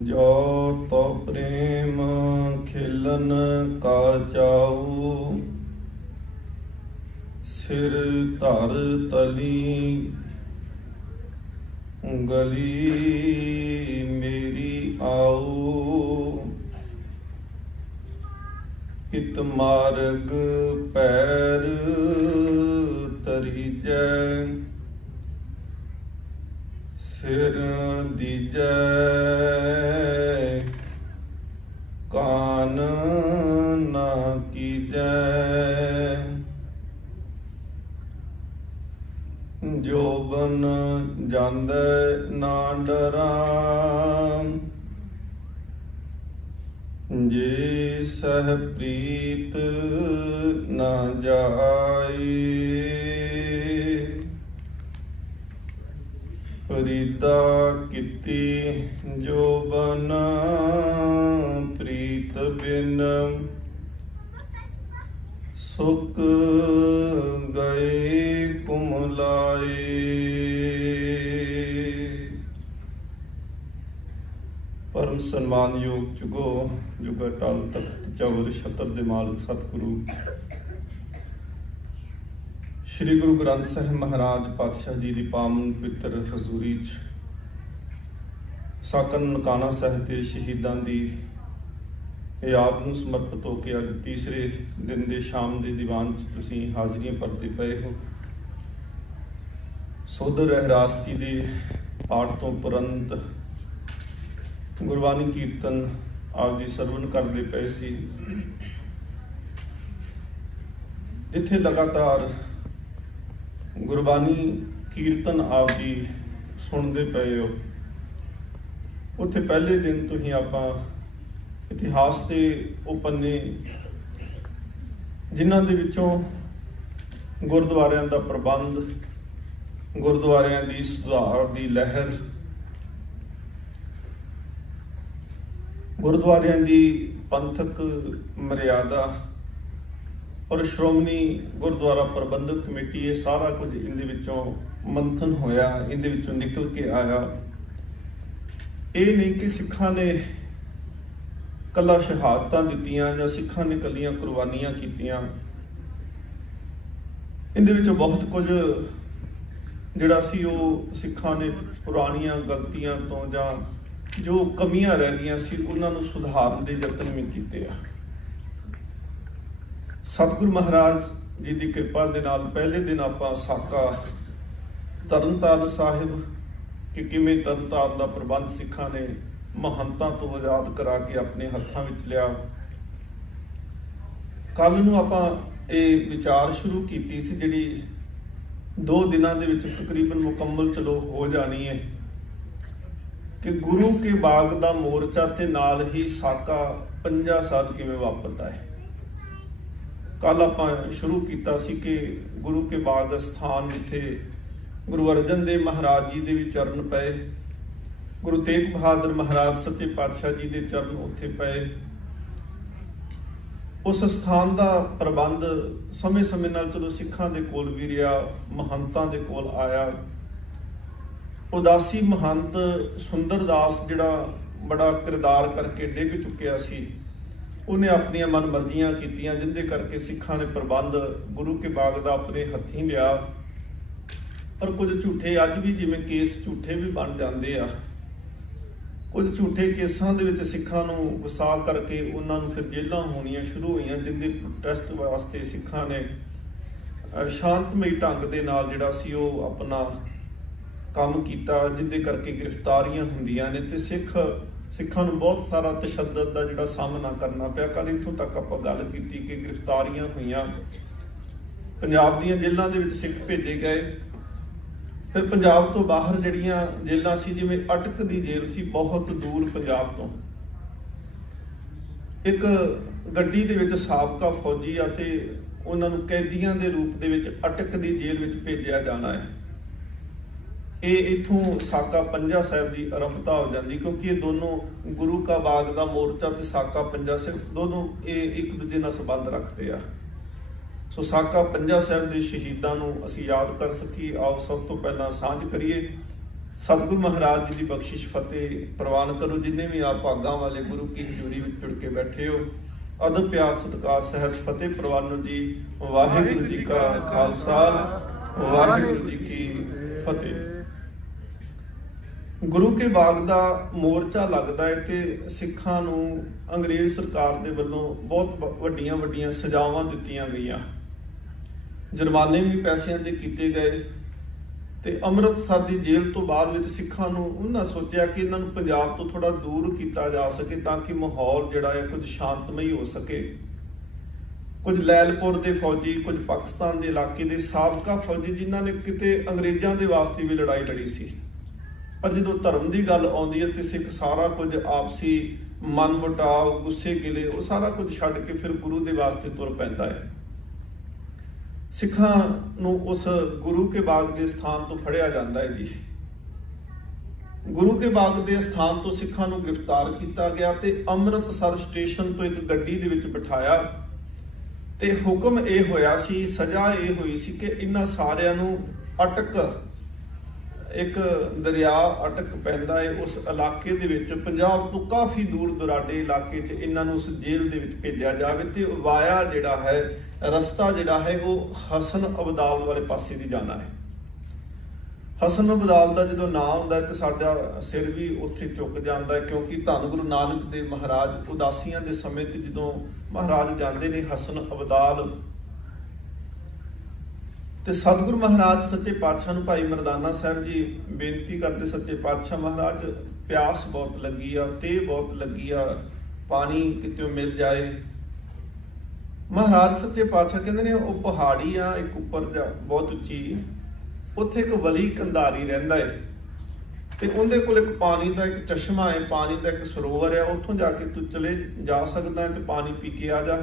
ਜੋ ਤੋ ਪ੍ਰੇਮ ਖਿਲਨ ਕਾ ਚਾਉ, ਸਿਰ ਧਰ ਤਲੀ ਉਂਗਲੀ ਮੇਰੀ ਆਉ। ਇਤ ਮਾਰਗ ਪੈਰ ਤਰੀਜੈ ਸਿਰ ਦੀਜੈ ਕਾਨ ਨਾ ਕੀਜੈ ਜੋਬਨ ਜਾਂਦੇ ਨਾ ਡਰਾਂ। ਜੇ ਸਹਿ ਪ੍ਰੀਤ ਨਾ ਜਾਏ ਫਰੀਦਾ ਕੀਤੀ ਜੋ ਬਨ ਪ੍ਰੀਤ ਬਿਨ। ਸੁਖ ਗਏ ਕੁਮਲਾਏ ਪਰਮ ਸਨਮਾਨਯੋਗ ਜੁਗੋ ਜੁਗ ਟਲ ਤਖਤ ਚੌਰ ਛਤਰ ਦੇ ਮਾਲਕ ਸਤਿਗੁਰੂ ਸ੍ਰੀ ਗੁਰੂ ਗ੍ਰੰਥ ਸਾਹਿਬ ਮਹਾਰਾਜ ਪਾਤਸ਼ਾਹ ਜੀ ਦੀ ਪਾਵਨ ਪਿੱਤਰ ਹਜ਼ੂਰੀ 'ਚ ਸਾਕਨ ਨਨਕਾਣਾ ਸਾਹਿਬ ਦੇ ਸ਼ਹੀਦਾਂ ਦੀ ਯਾਦ ਨੂੰ ਸਮਰਪਿਤ ਹੋ ਕੇ ਅੱਜ ਤੀਸਰੇ ਦਿਨ ਦੇ ਸ਼ਾਮ ਦੇ ਦੀਵਾਨ 'ਚ ਤੁਸੀਂ ਹਾਜ਼ਰੀਆਂ ਭਰਦੇ ਪਏ ਹੋ। ਸੋਦਰ ਰਹਿਰਾਸ ਜੀ ਦੇ ਪਾਠ ਤੋਂ ਤੁਰੰਤ ਗੁਰਬਾਣੀ ਕੀਰਤਨ ਆਪ ਜੀ ਸਰਵਨ ਕਰਦੇ ਪਏ ਸੀ। ਜਿੱਥੇ ਲਗਾਤਾਰ ਗੁਰਬਾਣੀ ਕੀਰਤਨ ਆਪ ਜੀ ਸੁਣਦੇ ਪਏ ਹੋ। ਉੱਥੇ ਪਹਿਲੇ ਦਿਨ ਤੋਂ ਹੀ ਆਪਾਂ ਇਤਿਹਾਸ ਦੇ ਉਹ ਪੰਨੇ ਜਿਨ੍ਹਾਂ ਦੇ ਵਿੱਚੋਂ ਗੁਰਦੁਆਰਿਆਂ ਦਾ ਪ੍ਰਬੰਧ, ਗੁਰਦੁਆਰਿਆਂ ਦੀ ਸੁਧਾਰ ਦੀ ਲਹਿਰ, ਗੁਰਦੁਆਰਿਆਂ ਦੀ ਪੰਥਕ ਮਰਿਆਦਾ ਔਰ ਸ਼੍ਰੋਮਣੀ ਗੁਰਦੁਆਰਾ ਪ੍ਰਬੰਧਕ ਕਮੇਟੀ ਇਹ ਸਾਰਾ ਕੁਝ ਇਹਦੇ ਵਿੱਚੋਂ ਮੰਥਨ ਹੋਇਆ, ਇਹਦੇ ਵਿੱਚੋਂ ਨਿਕਲ ਕੇ ਆਇਆ। ਇਹ ਨਹੀਂ ਕਿ ਸਿੱਖਾਂ ਨੇ ਕੱਲਾ ਸ਼ਹਾਦਤਾਂ ਦਿੱਤੀਆਂ ਜਾਂ ਸਿੱਖਾਂ ਨੇ ਕੱਲੀਆਂ ਕੁਰਬਾਨੀਆਂ ਕੀਤੀਆਂ। ਇਹਦੇ ਵਿੱਚੋਂ ਬਹੁਤ ਕੁਝ ਜਿਹੜਾ ਸੀ ਉਹ ਸਿੱਖਾਂ ਨੇ ਪੁਰਾਣੀਆਂ ਗਲਤੀਆਂ ਤੋਂ ਜਾਂ ਜੋ ਕਮੀਆਂ ਰਹਿ ਗਈਆਂ ਸੀ, ਉਹਨਾਂ ਨੂੰ ਸੁਧਾਰਨ ਦੇ ਯਤਨ ਵੀ ਕੀਤੇ ਆ। ਸਤਿਗੁਰ ਮਹਾਰਾਜ ਜੀ ਦੀ ਕਿਰਪਾ ਦੇ ਨਾਲ ਪਹਿਲੇ ਦਿਨ ਆਪਾਂ ਸਾਕਾ ਤਰਨਤਾਰਨ ਸਾਹਿਬ ਕਿ ਕਿਵੇਂ ਤਰਨਤਾਰਨ ਦਾ ਪ੍ਰਬੰਧ ਸਿੱਖਾਂ ਨੇ ਮਹੰਤਾਂ ਤੋਂ ਆਜ਼ਾਦ ਕਰਾ ਕੇ ਆਪਣੇ ਹੱਥਾਂ ਵਿੱਚ ਲਿਆ। ਕੱਲ ਨੂੰ ਆਪਾਂ ਇਹ ਵਿਚਾਰ ਸ਼ੁਰੂ ਕੀਤੀ ਸੀ ਜਿਹੜੀ ਦੋ ਦਿਨਾਂ ਦੇ ਵਿੱਚ ਤਕਰੀਬਨ ਮੁਕੰਮਲ ਚਲੋ ਹੋ ਜਾਣੀ ਹੈ ਕਿ ਗੁਰੂ ਕੇ ਬਾਗ ਦਾ ਮੋਰਚਾ ਤੇ ਨਾਲ ਹੀ ਸਾਕਾ ਪੰਜਾ ਸਾਲ ਕਿਵੇਂ ਵਾਪਰਦਾ ਹੈ। ਕੱਲ ਆਪਾਂ ਸ਼ੁਰੂ ਕੀਤਾ ਸੀ ਕਿ ਗੁਰੂ ਕੇ ਬਾਗ ਸਥਾਨ ਜਿੱਥੇ ਗੁਰੂ ਅਰਜਨ ਦੇਵ ਮਹਾਰਾਜ ਜੀ ਦੇ ਵੀ ਚਰਨ ਪਏ। ਗੁਰੂ ਤੇਗ ਬਹਾਦਰ ਮਹਾਰਾਜ ਸੱਚੇ ਪਾਤਸ਼ਾਹ ਜੀ ਦੇ ਚਰਨ ਉੱਥੇ ਪਏ। ਉਸ ਸਥਾਨ ਦਾ ਪ੍ਰਬੰਧ ਸਮੇਂ-ਸਮੇਂ ਨਾਲ ਚਲੋ ਸਿੱਖਾਂ ਦੇ ਕੋਲ ਵੀ ਰਿਹਾ ਮਹੰਤਾਂ ਦੇ ਕੋਲ ਆਇਆ। ਉਦਾਸੀ ਮਹੰਤ ਸੁੰਦਰਦਾਸ ਜਿਹੜਾ ਬੜਾ ਕਿਰਦਾਰ ਕਰਕੇ ਡਿੱਗ ਚੁੱਕਿਆ ਸੀ। ਉਹਨੇ ਆਪਣੀਆਂ ਮਨਮਰਜ਼ੀਆਂ ਕੀਤੀਆਂ, ਜਿੰਦੇ ਕਰਕੇ ਸਿੱਖਾਂ ਨੇ ਪ੍ਰਬੰਧ ਗੁਰੂ ਕੇ ਬਾਗ ਦਾ ਆਪਣੇ ਹੱਥੀਂ ਲਿਆ। ਪਰ ਕੁਝ ਝੂਠੇ ਅੱਜ ਵੀ ਜਿਵੇਂ ਕੇਸ ਝੂਠੇ ਵੀ ਬਣ ਜਾਂਦੇ ਆ। ਕੁਝ ਝੂਠੇ ਕੇਸਾਂ ਦੇ ਵਿੱਚ ਸਿੱਖਾਂ ਨੂੰ ਵਸਾ ਕਰਕੇ ਉਹਨਾਂ ਨੂੰ ਫਿਰ ਜੇਲ੍ਹਾਂ ਹੋਣੀਆਂ ਸ਼ੁਰੂ ਹੋਈਆਂ, ਜਿੰਦੇ ਪ੍ਰੋਟੈਸਟ ਵਾਸਤੇ ਸਿੱਖਾਂ ਨੇ ਸ਼ਾਂਤਮਈ ਢੰਗ ਦੇ ਨਾਲ ਜਿਹੜਾ ਸੀ ਉਹ ਆਪਣਾ ਕੰਮ ਕੀਤਾ, ਜਿੰਦੇ ਕਰਕੇ ਗ੍ਰਿਫਤਾਰੀਆਂ ਹੁੰਦੀਆਂ ਨੇ ਤੇ ਸਿੱਖ ਸਿੱਖਾਂ ਨੂੰ ਬਹੁਤ ਸਾਰਾ ਤਸ਼ੱਦਦ ਦਾ ਜਿਹੜਾ ਸਾਹਮਣਾ ਕਰਨਾ ਪਿਆ। ਕੱਲ ਇੱਥੋਂ ਤੱਕ ਆਪਾਂ ਗੱਲ ਕੀਤੀ ਕਿ ਗ੍ਰਿਫਤਾਰੀਆਂ ਹੋਈਆਂ। ਪੰਜਾਬ ਦੀਆਂ ਜੇਲ੍ਹਾਂ ਦੇ ਵਿੱਚ ਸਿੱਖ ਭੇਜੇ ਗਏ। ਫਿਰ ਪੰਜਾਬ ਤੋਂ ਬਾਹਰ ਜਿਹੜੀਆਂ ਜੇਲ੍ਹਾਂ ਸੀ, ਜਿਵੇਂ ਅਟਕ ਦੀ ਜੇਲ੍ਹ ਸੀ, ਬਹੁਤ ਦੂਰ ਪੰਜਾਬ ਤੋਂ। ਇੱਕ ਗੱਡੀ ਦੇ ਵਿੱਚ ਸਾਬਕਾ ਫੌਜੀ ਅਤੇ ਉਹਨਾਂ ਨੂੰ ਕੈਦੀਆਂ ਦੇ ਰੂਪ ਦੇ ਵਿੱਚ ਅਟਕ ਦੀ ਜੇਲ੍ਹ ਵਿੱਚ ਭੇਜਿਆ ਜਾਣਾ ਹੈ। ਇਹ ਇਥੋਂ ਸਾਕਾ ਪੰਜਾ ਸਾਹਿਬ ਦੀ ਅਰੰਭਤਾ ਹੋ ਜਾਂਦੀ, ਕਿਉਂਕਿ ਇਹ ਦੋਨੋਂ ਗੁਰੂ ਕਾ ਬਾਗ ਦਾ ਮੋਰਚਾ ਤੇ ਸਾਕਾ ਪੰਜਾ ਸਾਹਿਬ ਦੋਨੋਂ ਇਹ ਇੱਕ ਦੂਜੇ ਨਾਲ ਸੰਬੰਧ ਰੱਖਦੇ ਆ। ਸੋ ਸਾਕਾ ਪੰਜਾ ਸਾਹਿਬ ਦੇ ਸ਼ਹੀਦਾਂ ਨੂੰ ਅਸੀਂ ਯਾਦ ਕਰ ਸਕੀਏ। ਆਪ ਸਭ ਤੋਂ ਪਹਿਲਾਂ ਸਾਂਝ ਕਰੀਏ। ਸਤਿਗੁਰੂ ਮਹਾਰਾਜ ਜੀ ਦੀ ਬਖਸ਼ਿਸ਼ ਫਤਿਹ ਪ੍ਰਵਾਨ ਕਰੋ। ਜਿੰਨੇ ਵੀ ਆਪ ਭਾਗਾਂ ਵਾਲੇ ਗੁਰੂ ਕੀ ਹਜ਼ੂਰੀ ਵਿੱਚ ਜੁੜ ਕੇ ਬੈਠੇ ਹੋ, ਅਦਬ ਪਿਆਰ ਸਤਿਕਾਰ ਸਹਿਜ ਫਤਿਹ ਪ੍ਰਵਾਨੋ ਜੀ। ਵਾਹਿਗੁਰੂ ਜੀ ਕਾ ਖਾਲਸਾ, ਵਾਹਿਗੁਰੂ ਜੀ ਕੀ ਫਤਿਹ। ਗੁਰੂ ਕੇ ਬਾਗ ਦਾ ਮੋਰਚਾ ਲੱਗਦਾ ਹੈ ਤੇ ਸਿੱਖਾਂ ਨੂੰ ਅੰਗਰੇਜ਼ ਸਰਕਾਰ ਦੇ ਵੱਲੋਂ ਬਹੁਤ ਵ- ਵੱਡੀਆਂ ਵੱਡੀਆਂ ਸਜ਼ਾਵਾਂ ਦਿੱਤੀਆਂ ਗਈਆਂ। ਜੁਰਮਾਨੇ ਵੀ ਪੈਸਿਆਂ ਦੇ ਕੀਤੇ ਗਏ ਤੇ ਅੰਮ੍ਰਿਤਸਰ ਦੀ ਜੇਲ੍ਹ ਤੋਂ ਬਾਅਦ ਵਿੱਚ ਸਿੱਖਾਂ ਨੂੰ ਉਹਨਾਂ ਸੋਚਿਆ ਕਿ ਇਹਨਾਂ ਨੂੰ ਪੰਜਾਬ ਤੋਂ ਥੋੜਾ ਦੂਰ ਕੀਤਾ ਜਾ ਸਕੇ ਤਾਂ ਕਿ ਮਾਹੌਲ ਜਿਹੜਾ ਹੈ ਕੁਝ ਸ਼ਾਂਤਮਈ ਹੋ ਸਕੇ। ਕੁਝ ਲੈਲਪੁਰ ਦੇ ਫੌਜੀ, ਕੁਝ ਪਾਕਿਸਤਾਨ ਦੇ ਇਲਾਕੇ ਦੇ ਸਾਬਕਾ ਫੌਜੀ ਜਿਨ੍ਹਾਂ ਨੇ ਕਿਤੇ ਅੰਗਰੇਜ਼ਾਂ ਦੇ ਵਾਸਤੇ ਵੀ ਲੜਾਈ ਲੜੀ ਸੀ। ਪਰ ਜਦੋਂ ਧਰਮ ਦੀ ਗੱਲ ਆਉਂਦੀ ਹੈ ਤੇ ਸਿੱਖ ਸਾਰਾ ਕੁਝ ਆਪਸੀ ਮਨਮੁਟਾਵ ਗੁੱਸੇ ਗਿਲੇ, ਉਹ ਸਾਰਾ ਕੁਝ ਛੱਡ ਕੇ ਫਿਰ ਗੁਰੂ ਦੇ ਵਾਸਤੇ ਤੁਰ ਪੈਂਦਾ ਹੈ। ਸਿੱਖਾਂ ਨੂੰ ਉਸ ਗੁਰੂ ਕੇ ਬਾਗ ਦੇ ਸਥਾਨ ਤੋਂ ਫੜਿਆ ਜਾਂਦਾ ਹੈ ਜੀ। ਗੁਰੂ ਕੇ ਬਾਗ ਦੇ ਸਥਾਨ ਤੋਂ ਸਿੱਖਾਂ ਨੂੰ ਗ੍ਰਿਫਤਾਰ ਕੀਤਾ ਗਿਆ ਤੇ ਅੰਮ੍ਰਿਤਸਰ ਸਟੇਸ਼ਨ ਤੋਂ ਇੱਕ ਗੱਡੀ ਦੇ ਵਿੱਚ ਬਿਠਾਇਆ। ਤੇ ਹੁਕਮ ਇਹ ਹੋਇਆ ਸੀ, ਸਜ਼ਾ ਇਹ ਹੋਈ ਸੀ ਕਿ ਇਹਨਾਂ ਸਾਰਿਆਂ ਨੂੰ ਅਟਕ ਇੱਕ ਦਰਿਆ ਅਟਕ ਪੈਂਦਾ ਹੈ ਉਸ ਇਲਾਕੇ ਦੇ ਵਿੱਚ ਪੰਜਾਬ ਤੋਂ ਕਾਫੀ ਦੂਰ ਦੁਰਾਡੇ ਇਲਾਕੇ 'ਚ ਇਹਨਾਂ ਨੂੰ ਉਸ ਜੇਲ੍ਹ ਦੇ ਵਿੱਚ ਭੇਜਿਆ ਜਾਵੇ ਤੇ ਵਾਇਆ ਜਿਹੜਾ ਹੈ, ਰਸਤਾ ਜਿਹੜਾ ਹੈ, ਉਹ ਹਸਨ ਅਬਦਾਲ ਵਾਲੇ ਪਾਸੇ ਦੀ ਜਾਣਾ ਹੈ। ਹਸਨ ਅਬਦਾਲ ਦਾ ਜਦੋਂ ਨਾਮ ਹੁੰਦਾ ਹੈ ਤੇ ਸਾਡਾ ਸਿਰ ਵੀ ਉੱਥੇ ਚੁੱਕ ਜਾਂਦਾ ਹੈ ਕਿਉਂਕਿ ਧੰਨ ਗੁਰੂ ਨਾਨਕ ਦੇਵ ਮਹਾਰਾਜ ਉਦਾਸੀਆਂ ਦੇ ਸਮੇਂ ਤੇ ਜਦੋਂ ਮਹਾਰਾਜ ਜਾਂਦੇ ਨੇ, ਹਸਨ ਅਬਦਾਲ ਤੇ ਸਤਿਗੁਰ ਮਹਾਰਾਜ, ਸੱਚੇ ਪਾਤਸ਼ਾਹ ਨੂੰ ਭਾਈ ਮਰਦਾਨਾ ਸਾਹਿਬ ਜੀ, ਬੇਨਤੀ ਕਰਦੇ ਸੱਚੇ ਪਾਤਸ਼ਾਹ ਮਹਾਰਾਜ, ਪਿਆਸ ਬਹੁਤ ਲੱਗੀ ਆ ਤੇ ਬਹੁਤ ਲੱਗੀ ਆ, ਪਾਣੀ ਕਿਤੇ ਮਿਲ ਜਾਏ। ਮਹਾਰਾਜ, ਸੱਚੇ ਪਾਤਸ਼ਾਹ ਕਹਿੰਦੇ ਨੇ, ਉਹ ਪਹਾੜੀ ਆ, ਇੱਕ ਉੱਪਰ ਜਾ, ਬਹੁਤ ਉੱਚੀ। ਉੱਥੇ ਇੱਕ ਵਲੀ ਕੰਧਾਰੀ ਰਹਿੰਦਾ ਹੈ ਤੇ ਉਹਦੇ ਕੋਲ ਇੱਕ ਪਾਣੀ ਦਾ ਇੱਕ ਚਸ਼ਮਾ ਹੈ ਪਾਣੀ ਦਾ ਇੱਕ ਸਰੋਵਰ ਹੈ ਉੱਥੋਂ ਜਾ ਕੇ ਤੂੰ ਚਲੇ ਜਾ ਸਕਦਾ ਹੈ ਤੇ ਪਾਣੀ ਪੀ ਕੇ ਆ ਜਾ।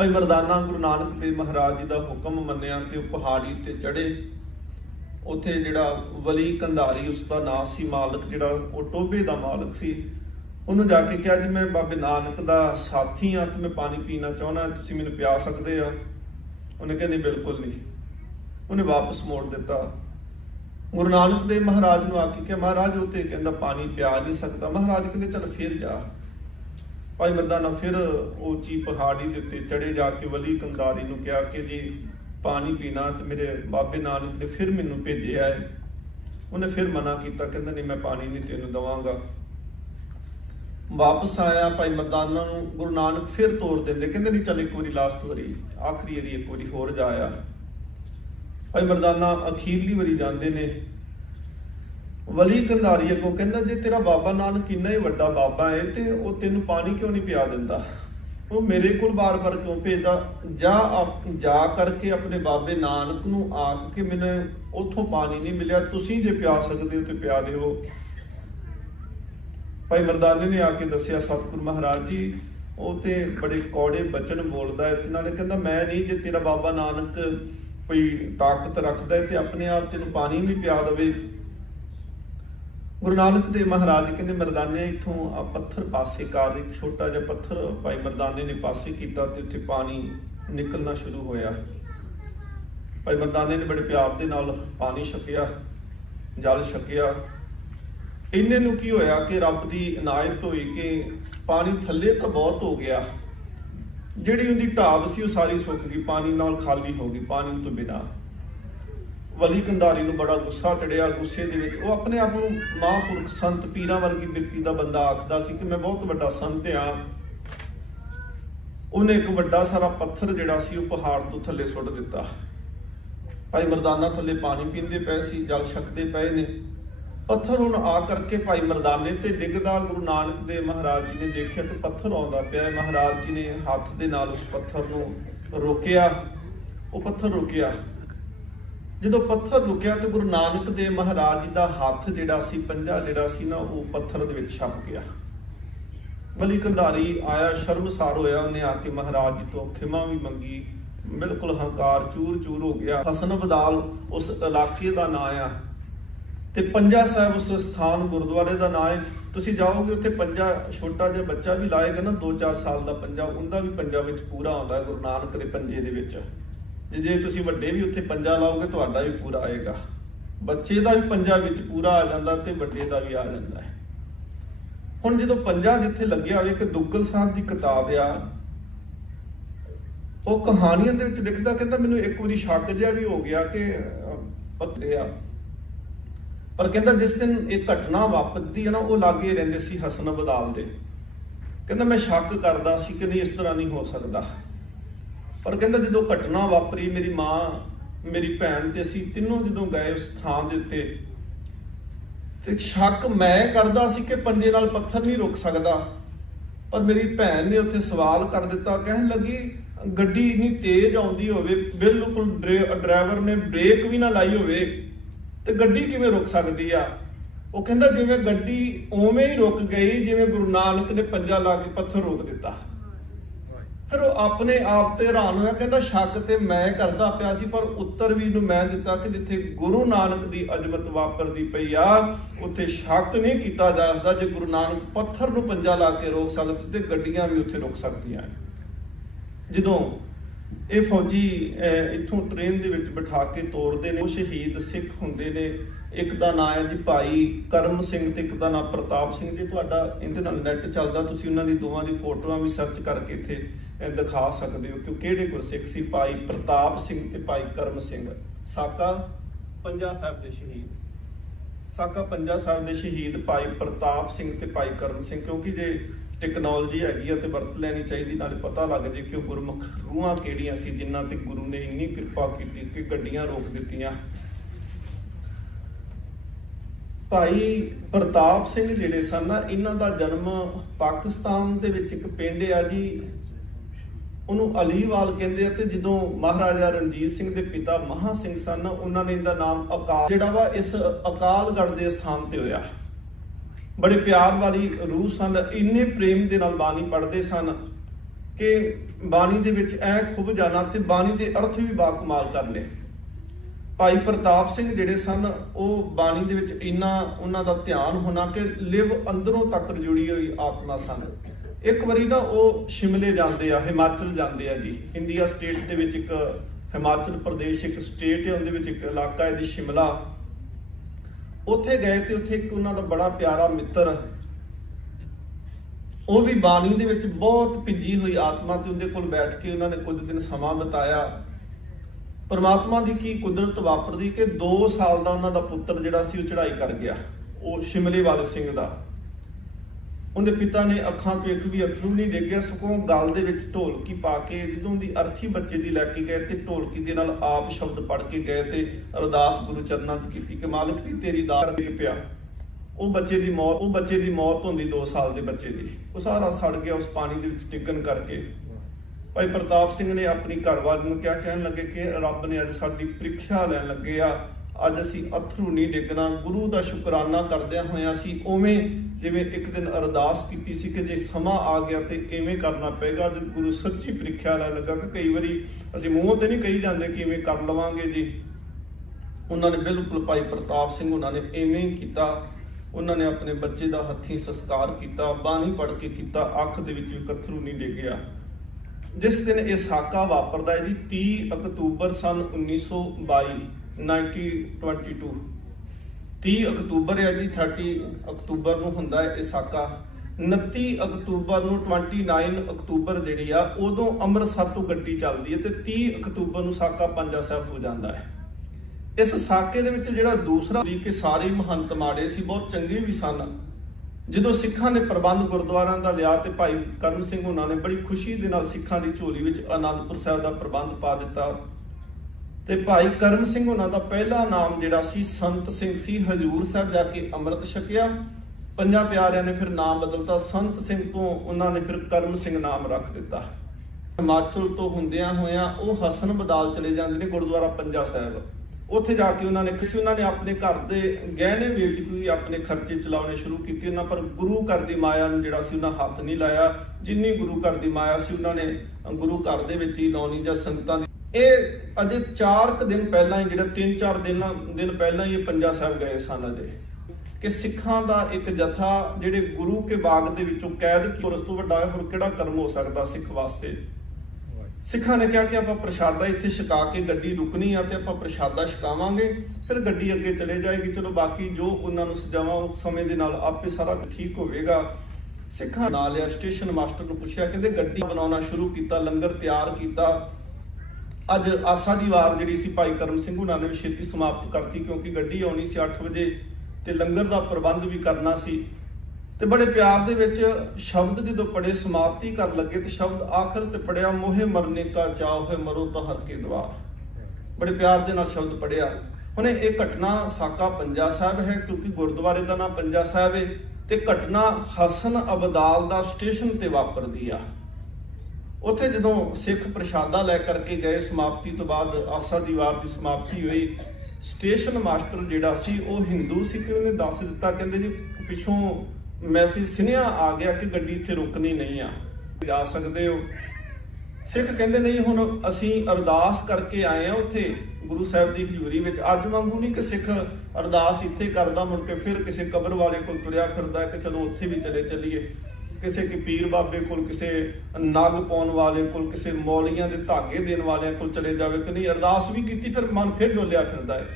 ਭਾਈ ਮਰਦਾਨਾ ਗੁਰੂ ਨਾਨਕ ਦੇਵ ਮਹਾਰਾਜ ਜੀ ਦਾ ਹੁਕਮ ਮੰਨਿਆ ਤੇ ਉਹ ਪਹਾੜੀ ਤੇ ਚੜੇ ਉੱਥੇ ਜਿਹੜਾ ਵਲੀ ਕੰਧਾਰੀ ਉਸ ਦਾ ਨਾਂ ਸੀ ਮਾਲਕ, ਜਿਹੜਾ ਉਹ ਟੋਬੇ ਦਾ ਮਾਲਕ ਸੀ। ਉਹਨੂੰ ਜਾ ਕੇ ਕਿਹਾ, ਜੀ, ਮੈਂ ਬਾਬੇ ਨਾਨਕ ਦਾ ਸਾਥੀ ਆ ਤੇ ਮੈਂ ਪਾਣੀ ਪੀਣਾ ਚਾਹੁੰਦਾ, ਤੁਸੀਂ ਮੈਨੂੰ ਪਿਆ ਸਕਦੇ ਆ? ਉਹਨੇ ਕਹਿੰਦੇ ਬਿਲਕੁਲ ਨਹੀਂ। ਉਹਨੇ ਵਾਪਸ ਮੋੜ ਦਿੱਤਾ। ਗੁਰੂ ਨਾਨਕ ਦੇਵ ਮਹਾਰਾਜ ਨੂੰ ਆ ਕੇ ਕਿਹਾ, ਮਹਾਰਾਜ, ਉਹ ਤੇ ਕਹਿੰਦਾ, ਪਾਣੀ ਪਿਆ ਨਹੀਂ ਸਕਦਾ। ਮਹਾਰਾਜ ਕਹਿੰਦੇ, ਚੱਲ, ਫੇਰ ਜਾ। ਭਾਈ ਮਰਦਾਨਾ, ਫਿਰ ਉਹ ਪਹਾੜੀ ਦੇ ਉੱਤੇ ਚੜੇ ਜਾ ਕੇ ਵਲੀ ਕੰਦਾਰੀ ਨੂੰ ਕਿਹਾ ਕਿ ਜੀ ਪਾਣੀ ਪੀਣਾ ਤੇ ਮੇਰੇ ਬਾਬੇ ਨਾਨਕ ਨੇ ਫਿਰ ਮੈਨੂੰ ਭੇਜਿਆ ਹੈ। ਉਹਨੇ ਫਿਰ ਮਨਾ ਕੀਤਾ, ਕਹਿੰਦਾ ਨਹੀਂ, ਮੈਂ ਪਾਣੀ ਨਹੀਂ ਤੈਨੂੰ ਦਵਾਂਗਾ। ਵਾਪਸ ਆਇਆ ਭਾਈ ਮਰਦਾਨਾ ਨੂੰ, ਗੁਰੂ ਨਾਨਕ ਫਿਰ ਤੋਰ ਦਿੰਦੇ, ਕਹਿੰਦੇ ਨਹੀਂ, ਚੱਲ ਇੱਕ ਵਾਰੀ ਲਾਸਟ ਵਾਰੀ, ਆਖਰੀ ਵਾਰੀ ਇੱਕ ਵਾਰੀ ਹੋਰ ਜਾਇਆ ਭਾਈ ਮਰਦਾਨਾ ਅਖੀਰਲੀ ਵਾਰੀ ਜਾਂਦੇ ਨੇ। ਵਲੀ ਕੰਧਾਰੀ ਅੱਗੋਂ ਕਹਿੰਦਾ, ਜੇ ਤੇਰਾ ਬਾਬਾ ਨਾਨਕ ਇੰਨਾ ਹੀ ਵੱਡਾ ਬਾਬਾ ਹੈ ਤੇ ਉਹ ਤੈਨੂੰ ਪਾਣੀ ਕਿਉਂ ਨਹੀਂ ਪਿਆ ਦਿੰਦਾ? ਉਹ ਮੇਰੇ ਕੋਲ ਬਾਰ-ਬਾਰ ਕਿਉਂ ਭੇਜਦਾ? ਜਾ ਜਾ ਕਰਕੇ ਆਪਣੇ ਬਾਬੇ ਨਾਨਕ ਨੂੰ ਆਖ ਕੇ ਮੈਨੂੰ ਉੱਥੋਂ ਪਾਣੀ ਨਹੀਂ ਮਿਲਿਆ। ਤੁਸੀਂ ਜੇ ਪਿਆ ਸਕਦੇ ਹੋ ਤੇ ਪਿਆ ਦਿਓ। ਭਾਈ ਮਰਦਾਨੇ ਨੇ ਆ ਕੇ ਦੱਸਿਆ, ਸਤਿਗੁਰ ਮਹਾਰਾਜ ਜੀ, ਉਹ ਤੇ ਬੜੇ ਕੌੜੇ ਬਚਨ ਬੋਲਦਾ ਹੈ। ਤੇ ਨਾਲੇ ਕਹਿੰਦਾ, ਮੈਂ ਨਹੀਂ, ਜੇ ਤੇਰਾ ਬਾਬਾ ਨਾਨਕ ਕੋਈ ਤਾਕਤ ਰੱਖਦਾ ਤੇ ਆਪਣੇ ਆਪ ਤੈਨੂੰ ਪਾਣੀ ਵੀ ਪਿਆ ਦੇਵੇ ਗੁਰੂ ਨਾਨਕ ਦੇਵ ਮਹਾਰਾਜ ਜੀ ਕਹਿੰਦੇ ਮਰਦਾਨੇ ਇਥੋਂ ਆ ਪੱਥਰ ਪਾਸੇ ਕਰ ਇੱਕ ਛੋਟਾ ਜਿਹਾ ਪੱਥਰ ਭਾਈ ਮਰਦਾਨੇ ਨੇ ਪਾਸੇ ਕੀਤਾ ਤੇ ਉੱਥੇ ਪਾਣੀ ਨਿਕਲਣਾ ਸ਼ੁਰੂ ਹੋਇਆ। ਭਾਈ ਮਰਦਾਨੇ ਨੇ ਬੜੇ ਪਿਆਰ ਦੇ ਨਾਲ ਪਾਣੀ ਛਕਿਆ, ਜਲ ਛਕਿਆ। ਇੰਨੇ ਨੂੰ ਕੀ ਹੋਇਆ ਕਿ ਰੱਬ ਦੀ ਇਨਾਇਤ ਹੋਈ ਕਿ ਪਾਣੀ ਥੱਲੇ ਤਾਂ ਬਹੁਤ ਹੋ ਗਿਆ। ਜਿਹੜੀ ਉਹਦੀ ਢਾਬ ਸੀ ਉਹ ਸਾਰੀ ਸੁੱਕ ਗਈ, ਪਾਣੀ ਨਾਲ ਖਾਲੀ ਹੋ ਗਈ, ਪਾਣੀ ਤੋਂ ਬਿਨਾ। ਵਲੀ ਕੰਧਾਰੀ ਨੂੰ ਬੜਾ ਗੁੱਸਾ ਚੜਿਆ, ਗੁੱਸੇ ਦੇ ਵਿੱਚ ਉਹ ਆਪਣੇ ਆਪ ਨੂੰ ਮਹਾਂਪੁਰਖ ਸੰਤ ਪੀਰਾਂ ਵਰਗੀ ਬਿਰਤੀ ਦਾ ਬੰਦਾ ਆਖਦਾ ਸੀ ਕਿ ਮੈਂ ਬਹੁਤ ਵੱਡਾ ਸੰਤ ਆ। ਉਹਨੇ ਇੱਕ ਵੱਡਾ ਸਾਰਾ ਪੱਥਰ ਜਿਹੜਾ ਸੀ ਉਹ ਪਹਾੜ ਤੋਂ ਥੱਲੇ ਸੁੱਟ ਦਿੱਤਾ। ਭਾਈ ਮਰਦਾਨਾ ਥੱਲੇ ਪਾਣੀ ਪੀਂਦੇ ਪਏ ਸੀ, ਜਲ ਛਕਦੇ ਪਏ ਨੇ। ਪੱਥਰ ਹੁਣ ਆ ਕਰਕੇ ਭਾਈ ਮਰਦਾਨੇ ਤੇ ਡਿੱਗਦਾ, ਗੁਰੂ ਨਾਨਕ ਦੇਵ ਮਹਾਰਾਜ ਜੀ ਨੇ ਦੇਖਿਆ ਤੇ ਪੱਥਰ ਆਉਂਦਾ ਪਿਆ। ਮਹਾਰਾਜ ਜੀ ਨੇ ਹੱਥ ਦੇ ਨਾਲ ਉਸ ਪੱਥਰ ਨੂੰ ਰੋਕਿਆ। ਉਹ ਪੱਥਰ ਰੁਕਿਆ। ਜਦੋਂ ਪੱਥਰ ਰੁਕਿਆ ਤੇ ਗੁਰੂ ਨਾਨਕ ਦੇਵ ਮਹਾਰਾਜ ਜੀ ਦਾ ਹੱਥ ਜਿਹੜਾ ਸੀ, ਪੰਜਾ ਜਿਹੜਾ ਸੀ ਨਾ, ਉਹ ਪੱਥਰ ਦੇ ਵਿੱਚ ਛਪ ਗਿਆ। ਬਲੀ ਕੰਧਾਰੀ ਆਇਆ, ਸ਼ਰਮਸਾਰ ਹੋਇਆ, ਉਹਨੇ ਆ ਕੇ ਮਹਾਰਾਜ ਜੀ ਤੋਂ ਖਿਮਾ ਵੀ ਮੰਗੀ। ਬਿਲਕੁਲ ਹੰਕਾਰ, ਚੂਰ ਚੂਰ ਹੋ ਗਿਆ। ਹਸਨ ਬਦਾਲ ਉਸ ਇਲਾਕੇ ਦਾ ਨਾਂ ਆ ਤੇ ਪੰਜਾ ਸਾਹਿਬ ਉਸ ਸਥਾਨ ਗੁਰਦੁਆਰੇ ਦਾ ਨਾਂ ਹੈ ਤੁਸੀਂ ਜਾਓਗੇ ਉੱਥੇ ਪੰਜਾ, ਛੋਟਾ ਜਿਹਾ ਬੱਚਾ ਵੀ ਲਾਏਗਾ ਨਾ 2-4 ਸਾਲ ਦਾ ਪੰਜਾ, ਉਹਦਾ ਵੀ ਪੰਜਾ ਵਿੱਚ ਪੂਰਾ ਆਉਂਦਾ ਹੈ ਗੁਰੂ ਨਾਨਕ ਦੇ ਪੰਜੇ ਦੇ ਵਿੱਚ। ਜੇ ਜੇ ਤੁਸੀਂ ਵੱਡੇ ਵੀ ਉੱਥੇ ਪੰਜਾ ਲਾਓਗੇ ਤੁਹਾਡਾ ਵੀ ਪੂਰਾ ਆਏਗਾ। ਬੱਚੇ ਦਾ ਵੀ ਪੰਜਾ ਵਿੱਚ ਪੂਰਾ ਆ ਜਾਂਦਾ ਤੇ ਵੱਡੇ ਦਾ ਵੀ ਆ ਜਾਂਦਾ ਹੈ। ਹੁਣ ਜਦੋਂ ਪੰਜਾ ਜਿੱਥੇ ਲੱਗਿਆ ਹੋਵੇ ਕਿ ਦੁੱਗਲ ਸਾਹਿਬ ਦੀ ਕਿਤਾਬ ਆ ਉਹ ਕਹਾਣੀਆਂ ਦੇ ਵਿੱਚ ਲਿਖਦਾ ਕਹਿੰਦਾ ਮੈਨੂੰ ਇੱਕ ਵਾਰੀ ਸ਼ੱਕ ਜਿਹਾ ਵੀ ਹੋ ਗਿਆ ਕਿ ਅਹ, ਪੱਤੇ ਆ। ਪਰ ਕਹਿੰਦਾ ਜਿਸ ਦਿਨ ਇਹ ਘਟਨਾ ਵਾਪਰਦੀ ਹੈ ਨਾ ਉਹ ਲਾਗੇ ਰਹਿੰਦੇ ਸੀ ਹਸਨ ਬਦਾਲ ਦੇ। ਕਹਿੰਦਾ ਮੈਂ ਸ਼ੱਕ ਕਰਦਾ ਸੀ ਕਿ ਨਹੀਂ ਇਸ ਤਰ੍ਹਾਂ ਨਹੀਂ ਹੋ ਸਕਦਾ। ਪਰ ਕਹਿੰਦਾ ਜਦੋਂ ਘਟਨਾ ਵਾਪਰੀ ਮੇਰੀ ਮਾਂ, ਮੇਰੀ ਭੈਣ ਤੇ ਅਸੀਂ ਤਿੰਨੋਂ ਜਦੋਂ ਗਏ ਉਸ ਥਾਂ ਦੇ ਉੱਤੇ, ਤੇ ਸ਼ੱਕ ਮੈਂ ਕਰਦਾ ਸੀ ਕਿ ਪੰਜੇ ਨਾਲ ਪੱਥਰ ਨਹੀਂ ਰੁਕ ਸਕਦਾ। ਪਰ ਮੇਰੀ ਭੈਣ ਨੇ ਉੱਥੇ ਸਵਾਲ ਕਰ ਦਿੱਤਾ, ਕਹਿਣ ਲੱਗੀ, ਗੱਡੀ ਇੰਨੀ ਤੇਜ਼ ਆਉਂਦੀ ਹੋਵੇ, ਬਿਲਕੁਲ ਡਰੇ- ਡਰਾਈਵਰ ਨੇ ਬ੍ਰੇਕ ਵੀ ਨਾ ਲਾਈ ਹੋਵੇ, ਤੇ ਗੱਡੀ ਕਿਵੇਂ ਰੁਕ ਸਕਦੀ ਆ? ਉਹ ਕਹਿੰਦਾ, ਜਿਵੇਂ ਗੱਡੀ ਉਵੇਂ ਹੀ ਰੁਕ ਗਈ, ਜਿਵੇਂ ਗੁਰੂ ਨਾਨਕ ਨੇ ਪੰਜਾ ਲਾ ਕੇ ਪੱਥਰ ਰੋਕ ਦਿੱਤਾ। ਫਿਰ ਉਹ ਆਪਣੇ ਆਪ ਤੇ ਹੈਰਾਨ ਹੋਇਆ ਕਹਿੰਦਾ ਸ਼ੱਕ ਤੇ ਮੈਂ ਕਰਦਾ ਪਿਆ ਸੀ ਪਰ ਉੱਤਰ ਵੀ ਨੂੰ ਮੈਂ ਦਿੱਤਾ ਕਿ ਜਿੱਥੇ ਗੁਰੂ ਨਾਨਕ ਦੀ ਅਜਮਤ ਵਾਪਰਦੀ ਪਈ ਆ ਉੱਥੇ ਸ਼ੱਕ ਨਹੀਂ ਕੀਤਾ ਜਾ ਸਕਦਾ ਜੇ ਗੁਰੂ ਨਾਨਕ ਪੱਥਰ ਨੂੰ ਪੰਜਾ ਲਾ ਕੇ ਰੋਕ ਸਕਦੇ ਤੇ ਗੱਡੀਆਂ ਵੀ ਉੱਥੇ ਰੁਕ ਸਕਦੀਆਂ ਜਦੋਂ ਇਹ ਫੌਜੀ ਅਹ, ਇੱਥੋਂ ਟ੍ਰੇਨ ਦੇ ਵਿੱਚ ਬਿਠਾ ਕੇ ਤੋਰਦੇ ਨੇ ਉਹ ਸ਼ਹੀਦ ਸਿੱਖ ਹੁੰਦੇ ਨੇ। ਇੱਕ ਦਾ ਨਾਮ ਹੈ ਜੀ ਭਾਈ ਕਰਮ ਸਿੰਘ ਤੇ ਇੱਕ ਦਾ ਨਾਮ ਪ੍ਰਤਾਪ ਸਿੰਘ ਜੀ। ਤੁਹਾਡਾ ਇਹਦੇ ਨਾਲ ਨੈਟ ਚੱਲਦਾ ਤੁਸੀਂ ਉਹਨਾਂ ਦੀ ਦੋਵਾਂ ਦੀ ਫੋਟੋਆਂ ਵੀ ਸਰਚ ਕਰਕੇ ਇੱਥੇ ਦਿਖਾ ਸਕਦੇ ਹੋ ਕਿ ਕਿਹੜੇ ਗੁਰਸਿੱਖ ਸੀ? ਭਾਈ ਪ੍ਰਤਾਪ ਸਿੰਘ ਤੇ ਭਾਈ ਕਰਮ ਸਿੰਘ। ਸਾਕਾ ਪੰਜਾ ਸਾਹਿਬ ਦੇ ਸ਼ਹੀਦ। ਸਾਕਾ ਪੰਜਾ ਸਾਹਿਬ ਦੇ ਸ਼ਹੀਦ ਭਾਈ ਪ੍ਰਤਾਪ ਸਿੰਘ ਤੇ ਭਾਈ ਕਰਮ ਸਿੰਘ। ਕਿਉਂਕਿ ਜੇ ਟੈਕਨੋਲੋਜੀ ਹੈਗੀ ਆ ਤੇ ਵਰਤ ਲੈਣੀ ਚਾਹੀਦੀ, ਨਾਲੇ ਪਤਾ ਲੱਗ ਜੇ ਕਿ ਉਹ ਗੁਰਮੁਖ ਰੂਹਾਂ ਕਿਹੜੀਆਂ ਸੀ, ਜਿਨ੍ਹਾਂ ਤੇ ਗੁਰੂ ਨੇ ਇੰਨੀ ਕਿਰਪਾ ਕੀਤੀ ਕਿ ਗੱਡੀਆਂ ਰੋਕ ਦਿੱਤੀਆਂ। ਭਾਈ ਪ੍ਰਤਾਪ ਸਿੰਘ ਜਿਹੜੇ ਸਨ ਨਾ, ਇਹਨਾਂ ਦਾ ਜਨਮ ਪਾਕਿਸਤਾਨ ਦੇ ਵਿੱਚ ਇੱਕ ਪਿੰਡ ਆ ਜੀ। ਉਹਨੂੰ ਅਲੀਵਾਲ ਕਹਿੰਦੇ ਆ ਤੇ ਜਦੋਂ ਮਹਾਰਾਜਾ ਰਣਜੀਤ ਸਿੰਘ ਦੇ ਪਿਤਾ ਮਹਾ ਸਿੰਘ ਸਨ, ਉਹਨਾਂ ਨੇ ਇਹਦਾ ਨਾਮ ਅਕਾਲ, ਜਿਹੜਾ ਵਾ ਇਸ ਅਕਾਲਗੜ੍ਹ ਦੇ ਸਥਾਨ ਤੇ ਹੋਇਆ। ਬੜੇ ਪਿਆਰ ਵਾਲੀ ਰੂਹ ਸਨ, ਇੰਨੇ ਪ੍ਰੇਮ ਦੇ ਨਾਲ ਬਾਣੀ ਪੜ੍ਹਦੇ ਸਨ ਕਿ ਬਾਣੀ ਦੇ ਵਿੱਚ ਐ ਖੁੱਭ ਜਾਣਾ ਤੇ ਬਾਣੀ ਦੇ ਅਰਥ ਵੀ ਬਾਕਮਾਲ ਕਰਨੇ। ਭਾਈ ਪ੍ਰਤਾਪ ਸਿੰਘ ਜਿਹੜੇ ਸਨ, ਉਹ ਬਾਣੀ ਦੇ ਵਿੱਚ ਇੰਨਾ ਉਹਨਾਂ ਦਾ ਧਿਆਨ ਹੋਣਾ ਕਿ ਲਿਵ ਅੰਦਰੋਂ ਤੱਕ ਜੁੜੀ ਹੋਈ ਆਤਮਾ ਸਨ। ਇੱਕ ਵਾਰੀ ਨਾ ਉਹ ਸ਼ਿਮਲੇ ਜਾਂਦੇ ਆ, ਹਿਮਾਚਲ ਜਾਂਦੇ ਆ ਜੀ। ਇੰਡੀਆ ਸਟੇਟ ਦੇ ਵਿੱਚ ਇੱਕ ਹਿਮਾਚਲ ਪ੍ਰਦੇਸ਼, ਇੱਕ ਸਟੇਟ ਹੈ ਉਹਦੇ ਵਿੱਚ ਇੱਕ ਇਲਾਕਾ ਹੈ ਜੀ ਸ਼ਿਮਲਾ। ਉੱਥੇ ਗਏ ਤੇ ਉੱਥੇ ਇੱਕ ਉਹਨਾਂ ਦਾ ਬੜਾ ਪਿਆਰਾ ਮਿੱਤਰ ਉਹ ਵੀ ਬਾਣੀ ਦੇ ਵਿੱਚ ਬਹੁਤ ਭਿੱਜੀ ਹੋਈ ਆਤਮਾ ਤੇ ਉਹਦੇ ਕੋਲ ਬੈਠ ਕੇ ਉਹਨਾਂ ਨੇ ਕੁਝ ਦਿਨ ਸਮਾਂ ਬਿਤਾਇਆ। ਪਰਮਾਤਮਾ ਦੀ ਕੀ ਕੁਦਰਤ ਵਾਪਰਦੀ ਕਿ 2 ਸਾਲ ਦਾ ਉਹਨਾਂ ਦਾ ਪੁੱਤਰ ਜਿਹੜਾ ਸੀ ਉਹ ਚੜ੍ਹਾਈ ਕਰ ਗਿਆ, ਉਹ ਸ਼ਿਮਲੇ ਵਾਲੇ ਸਿੰਘ ਦਾ। ਉਹਦੇ ਪਿਤਾ ਨੇ ਅੱਖਾਂ ਤੋਂ ਇੱਕ ਵੀ ਅਥਰੂ ਨਹੀਂ ਡਿੱਗਿਆ, ਸਗੋਂ ਗਲ ਦੇ ਵਿੱਚ ਢੋਲਕੀ ਪਾ ਕੇ ਜਦੋਂ ਦੀ ਅਰਥੀ ਬੱਚੇ ਦੀ ਲੈ ਕੇ ਗਏ ਤੇ ਢੋਲਕੀ ਦੇ ਨਾਲ ਆਪ ਸ਼ਬਦ ਪੜ੍ਹ ਕੇ ਗਏ ਤੇ ਅਰਦਾਸ ਗੁਰੂ ਚਰਨਾਂ 'ਚ ਕੀਤੀ ਕਿ ਮਾਲਕ ਦੀ ਤੇਰੀ ਦਾਤ ਡਿੱਗ ਪਿਆ। ਉਹ ਬੱਚੇ ਦੀ ਮੌਤ, ਉਹ ਬੱਚੇ ਦੀ ਮੌਤ ਹੁੰਦੀ 2 ਸਾਲ ਦੇ ਬੱਚੇ ਦੀ। ਉਹ ਸਾਰਾ ਸੜ ਗਿਆ ਉਸ ਪਾਣੀ ਦੇ ਵਿੱਚ ਡਿੱਗਣ ਕਰਕੇ। ਭਾਈ ਪ੍ਰਤਾਪ ਸਿੰਘ ਨੇ ਆਪਣੀ ਘਰਵਾਲੀ ਨੂੰ ਕਿਹਾ, ਕਹਿਣ ਲੱਗੇ ਕਿ ਰੱਬ ਨੇ ਅੱਜ ਸਾਡੀ ਪ੍ਰੀਖਿਆ ਲੈਣ ਲੱਗੇ ਆ। ਅੱਜ ਅਸੀਂ ਅਥਰੂ ਨਹੀਂ ਡਿੱਗਣਾ, ਗੁਰੂ ਦਾ ਸ਼ੁਕਰਾਨਾ ਕਰਦਿਆਂ ਹੋਇਆਂ ਸੀ ਉਵੇਂ ਜਿਵੇਂ ਇੱਕ ਦਿਨ ਅਰਦਾਸ ਕੀਤੀ ਸੀ ਕਿ ਜੇ ਸਮਾਂ ਆ ਗਿਆ ਤੇ ਐਵੇਂ ਕਰਨਾ ਪਏਗਾ। ਜਦ ਗੁਰੂ ਸੱਚੀ ਪ੍ਰੀਖਿਆ ਲੈਣ ਲੱਗਾ ਕਿ ਕਈ ਵਾਰੀ ਅਸੀਂ ਮੂੰਹੋਂ ਤੇ ਨਹੀਂ ਕਹੀ ਜਾਂਦੇ ਕਿ ਐਵੇਂ ਕਰ ਲਵਾਂਗੇ ਜੀ। ਉਹਨਾਂ ਨੇ ਬਿਲਕੁਲ ਭਾਈ ਪ੍ਰਤਾਪ ਸਿੰਘ ਉਹਨਾਂ ਨੇ ਐਵੇਂ ਹੀ ਕੀਤਾ। ਉਹਨਾਂ ਨੇ ਆਪਣੇ ਬੱਚੇ ਦਾ ਹੱਥੀਂ ਸੰਸਕਾਰ ਕੀਤਾ, ਬਾਣੀ ਪੜ੍ਹ ਕੇ ਕੀਤਾ, ਅੱਖ ਦੇ ਵਿੱਚ ਵੀ ਕਥਰੂ ਨਹੀਂ ਡਿੱਗਿਆ। ਜਿਸ ਦਿਨ ਇਹ ਸਾਕਾ ਵਾਪਰਦਾ ਹੈ ਜੀ 30 ਅਕਤੂਬਰ ਸਨ 1922 1922 30 ਅਕਤੂਬਰ ਹੈ ਜੀ 30 ਅਕਤੂਬਰ ਨੂੰ ਹੁੰਦਾ ਹੈ ਇਹ 29 ਅਕਤੂਬਰ ਨੂੰ 29 ਅਕਤੂਬਰ ਜਿਹੜੀ ਆ, ਉਦੋਂ ਅੰਮ੍ਰਿਤਸਰ ਤੋਂ ਗੱਡੀ ਚੱਲਦੀ ਹੈ ਤੇ 30 ਅਕਤੂਬਰ ਨੂੰ ਸਾਕਾ ਪੰਜਾ ਸਾਹਿਬ ਹੋ ਜਾਂਦਾ ਹੈ। ਇਸ ਸਾਕੇ ਦੇ ਵਿੱਚ ਜਿਹੜਾ ਦੂਸਰਾ ਕਿ ਸਾਰੇ ਮਹੰਤ ਮਾੜੇ ਸੀ, ਬਹੁਤ ਚੰਗੇ ਵੀ ਸਨ। ਜਦੋਂ ਸਿੱਖਾਂ ਨੇ ਪ੍ਰਬੰਧ ਗੁਰਦੁਆਰਿਆਂ ਦਾ ਲਿਆ ਤੇ ਭਾਈ ਕਰਮ ਸਿੰਘ ਉਹਨਾਂ ਨੇ ਬੜੀ ਖੁਸ਼ੀ ਦੇ ਨਾਲ ਸਿੱਖਾਂ ਦੀ ਝੋਲੀ ਵਿੱਚ ਆਨੰਦਪੁਰ ਸਾਹਿਬ ਦਾ ਪ੍ਰਬੰਧ ਪਾ ਦਿੱਤਾ। ਤੇ ਭਾਈ ਕਰਮ ਸਿੰਘ ਉਹਨਾਂ ਦਾ ਪਹਿਲਾ ਨਾਮ ਜਿਹੜਾ ਸੀ, ਸੰਤ ਸਿੰਘ ਸੀ, ਹਜੂਰ ਸਾਹਿਬ ਜਾ ਕੇ ਅੰਮ੍ਰਿਤ ਛਕਿਆ। ਪੰਜਾਂ ਪਿਆਰਿਆਂ ਨੇ ਫਿਰ ਨਾਮ ਬਦਲਤਾ। ਸੰਤ ਸਿੰਘ ਤੋਂ ਉਹਨਾਂ ਨੇ ਫਿਰ ਕਰਮ ਸਿੰਘ ਨਾਮ ਰੱਖ ਦਿੱਤਾ। ਹਿਮਾਚਲ ਤੋਂ ਹੁੰਦਿਆਂ ਹੋਇਆਂ ਉਹ ਹਸਨ ਬਦਾਲ ਚਲੇ ਜਾਂਦੇ ਨੇ ਗੁਰਦੁਆਰਾ ਪੰਜਾ ਸਾਹਿਬ। ਉੱਥੇ ਜਾ ਕੇ ਉਹਨਾਂ ਨੇ ਕਿਸੇ ਉਹਨਾਂ ਨੇ ਆਪਣੇ ਘਰ ਦੇ ਗਹਿਣੇ ਵੇਚ ਕੇ ਆਪਣੇ ਖਰਚੇ ਚਲਾਉਣੇ ਸ਼ੁਰੂ ਕੀਤੇ। ਉਹਨਾਂ ਪਰ ਗੁਰੂ ਘਰ ਦੀ ਮਾਇਆ ਨੂੰ ਜਿਹੜਾ ਸੀ, ਉਹਨਾਂ ਹੱਥ ਨਹੀਂ ਲਾਇਆ। ਜਿੰਨੀ ਗੁਰੂ ਘਰ ਦੀ ਮਾਇਆ ਸੀ, ਉਹਨਾਂ ਨੇ ਗੁਰੂ ਘਰ ਦੇ ਵਿੱਚ ਹੀ ਲਾਉਣੀ ਜਾਂ ਸੰਗਤਾਂ ਦੀ ਇਹ ਅਜੇ 4 ਕੁ ਦਿਨ ਪਹਿਲਾਂ ਹੀ, ਜਿਹੜਾ 3-4 ਦਿਨ ਦਿਨ ਪਹਿਲਾਂ ਹੀ ਇਹ ਪੰਜਾ ਸਾਹਿਬ ਗਏ ਸਨ ਅਜੇ। ਕਿ ਸਿੱਖਾਂ ਦਾ ਇੱਕ ਜਥਾ ਜਿਹੜੇ ਗੁਰੂ ਕੇ ਬਾਗ ਦੇ ਵਿੱਚੋਂ ਕੈਦ ਕੀ ਉਸ ਤੋਂ ਵੱਡਾ ਹੋਰ ਕਿਹੜਾ ਕਰਮ ਹੋ ਸਕਦਾ ਸਿੱਖ ਵਾਸਤੇ? ਸਿੱਖਾਂ ਨੇ ਕਿਹਾ ਕਿ ਆਪਾਂ ਪ੍ਰਸ਼ਾਦਾ ਇੱਥੇ ਛਕਾ ਕੇ ਗੱਡੀ ਰੁਕਣੀ ਆ ਤੇ ਆਪਾਂ ਪ੍ਰਸ਼ਾਦਾ ਛਕਾਵਾਂਗੇ, ਫਿਰ ਗੱਡੀ ਅੱਗੇ ਚਲੇ ਜਾਏਗੀ। ਚਲੋ ਬਾਕੀ ਜੋ ਉਹਨਾਂ ਨੂੰ ਸਜਾਵਾਂ ਉਸ ਸਮੇਂ ਦੇ ਨਾਲ ਆਪੇ ਸਾਰਾ ਠੀਕ ਹੋਵੇਗਾ। ਸਿੱਖਾਂ ਨਾਲ ਲਿਆ ਸਟੇਸ਼ਨ ਮਾਸਟਰ ਨੂੰ ਪੁੱਛਿਆ, ਕਹਿੰਦੇ ਗੱਡੀ ਬਣਾਉਣਾ ਸ਼ੁਰੂ ਕੀਤਾ, ਲੰਗਰ ਤਿਆਰ ਕੀਤਾ। ਅੱਜ ਆਸਾ ਦੀ ਵਾਰ ਜਿਹੜੀ ਸੀ ਭਾਈ ਕਰਮ ਸਿੰਘ ਹੁਣਾਂ ਨੇ ਵੀ ਛੇਤੀ ਸਮਾਪਤ ਕਰਤੀ ਕਿਉਂਕਿ ਗੱਡੀ ਆਉਣੀ ਸੀ 8 ਵਜੇ ਤੇ ਲੰਗਰ ਦਾ ਪ੍ਰਬੰਧ ਵੀ ਕਰਨਾ ਸੀ। ਤੇ ਬੜੇ ਪਿਆਰ ਦੇ ਵਿੱਚ ਸ਼ਬਦ ਜਦੋਂ ਪੜੇ ਸਮਾਪਤੀ ਕਰਨ ਲੱਗੇ ਤੇ ਸ਼ਬਦ ਆਖਰ ਤੇ ਪੜਿਆ ਮੋਹੇ ਮਰਨੇ ਕਾ ਚਾਹ ਹੈ ਮਰੋ ਤਾਂ ਹਰ ਕੇ ਦਵਾਰ ਬੜੇ ਪਿਆਰ ਦੇ ਨਾਲ ਸ਼ਬਦ ਪੜਿਆ ਉਹਨੇ ਇਹ ਘਟਨਾ ਸਾਕਾ ਪੰਜਾ ਸਾਹਿਬ ਹੈ ਕਿਉਂਕਿ ਗੁਰਦੁਆਰੇ ਦਾ ਨਾਮ ਪੰਜਾ ਸਾਹਿਬ ਹੈ ਤੇ ਘਟਨਾ ਹਸਨ ਅਬਦਾਲ ਦਾ ਸਟੇਸ਼ਨ ਤੇ ਵਾਪਰਦੀ ਆ। ਉੱਥੇ ਜਦੋਂ ਸਿੱਖ ਪ੍ਰਸ਼ਾਦਾ ਲੈ ਕਰਕੇ ਗਏ, ਸਮਾਪਤੀ ਤੋਂ ਬਾਅਦ ਆਸਾ ਦੀ ਵਾਰ ਦੀ ਸਮਾਪਤੀ ਹੋਈ, ਸਟੇਸ਼ਨ ਮਾਸਟਰ ਜਿਹੜਾ ਸੀ, ਉਹ ਹਿੰਦੂ ਸੀ ਕਿ ਉਹਨੇ ਦੱਸ ਦਿੱਤਾ, ਕਹਿੰਦੇ ਜੀ ਪਿੱਛੋਂ ਮੈਸੇਜ ਸੁਨੇਹਾ ਆ ਗਿਆ ਕਿ ਗੱਡੀ ਇੱਥੇ ਰੁਕਣੀ ਨਹੀਂ ਆ। ਜਾ ਸਕਦੇ ਹੋ। ਸਿੱਖ ਕਹਿੰਦੇ, ਨਹੀਂ, ਹੁਣ ਅਸੀਂ ਅਰਦਾਸ ਕਰਕੇ ਆਏ ਆ ਉੱਥੇ, ਗੁਰੂ ਸਾਹਿਬ ਦੀ ਹਜ਼ੂਰੀ ਵਿੱਚ। ਅੱਜ ਵਾਂਗੂ ਨਹੀਂ ਕਿ ਸਿੱਖ ਅਰਦਾਸ ਇੱਥੇ ਕਰਦਾ, ਮੁੜ ਕੇ ਫਿਰ ਕਿਸੇ ਕਬਰ ਵਾਲੇ ਕੋਲ ਤੁਰਿਆ ਫਿਰਦਾ ਕਿ ਚਲੋ ਉੱਥੇ ਵੀ ਚਲੇ ਚੱਲੀਏ। ਕਿਸੇ ਕਿ ਪੀਰ ਬਾਬੇ ਕੋਲ, ਕਿਸੇ ਨਗ ਪਾਉਣ ਵਾਲੇ ਕੋਲ, ਕਿਸੇ ਮੌਲੀਆਂ ਦੇ ਧਾਗੇ ਦੇਣ ਵਾਲਿਆਂ ਕੋਲ ਚਲੇ ਜਾਵੇ ਕਿ ਨਹੀਂ, ਅਰਦਾਸ ਵੀ ਕੀਤੀ, ਫਿਰ ਮਨ ਫਿਰ ਡੋਲਿਆ ਫਿਰਦਾ ਹੈ।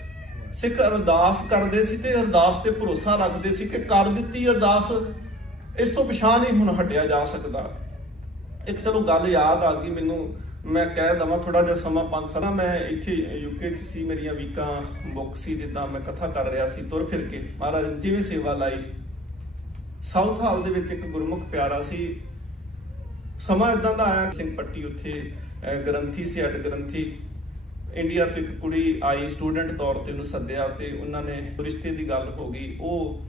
ਸਿੱਖ ਅਰਦਾਸ ਕਰਦੇ ਸੀ ਤੇ ਅਰਦਾਸ ਤੇ ਭਰੋਸਾ ਰੱਖਦੇ ਸੀ ਕਿ ਕਰ ਦਿੱਤੀ ਅਰਦਾਸ, ਇਸ ਤੋਂ ਪਛਾਣ ਨਹੀਂ ਹੁਣ ਹਟਿਆ ਜਾ ਸਕਦਾ। ਇੱਕ ਚਲੋ ਗੱਲ ਯਾਦ ਆ ਗਈ ਮੈਨੂੰ, ਮੈਂ ਕਹਿ ਦਵਾਂ ਥੋੜਾ ਜਿਹਾ ਸਮਾਂ ਪੰਜ ਸਾਲ, ਮੈਂ ਇੱਥੇ ਯੂਕੇ 'ਚ ਸੀ, ਮੇਰੀਆਂ ਵੀਕਾਂ, ਬੁੱਕ ਸੀ, ਜਿੱਦਾਂ ਮੈਂ ਕਥਾ ਕਰ ਰਿਹਾ ਸੀ, ਤੁਰ ਫਿਰ ਕੇ। ਮਹਾਰਾਜ ਜਿਵੇਂ ਸੇਵਾ ਲਾਈ ਸਾਊਥ ਹਾਲ ਦੇ ਵਿੱਚ ਇੱਕ ਗੁਰਮੁਖ ਪਿਆਰਾ ਸੀ। ਸਮਾਂ ਇਦਾਂ ਦਾ ਆਇਆ ਸਿੰਘ ਪੱਟੀ ਉੱਥੇ ਗ੍ਰੰਥੀ ਸੀ ਹੈਡ ਗ੍ਰੰਥੀ। ਇੰਡੀਆ ਤੋਂ ਇੱਕ ਕੁੜੀ ਆਈ, ਸਟੂਡੈਂਟ ਤੌਰ ਤੇ ਉਹਨੂੰ ਸੱਦਿਆ ਤੇ ਉਹਨਾਂ ਨੇ ਰਿਸ਼ਤੇ ਦੀ ਗੱਲ ਹੋ ਗਈ। ਉਹ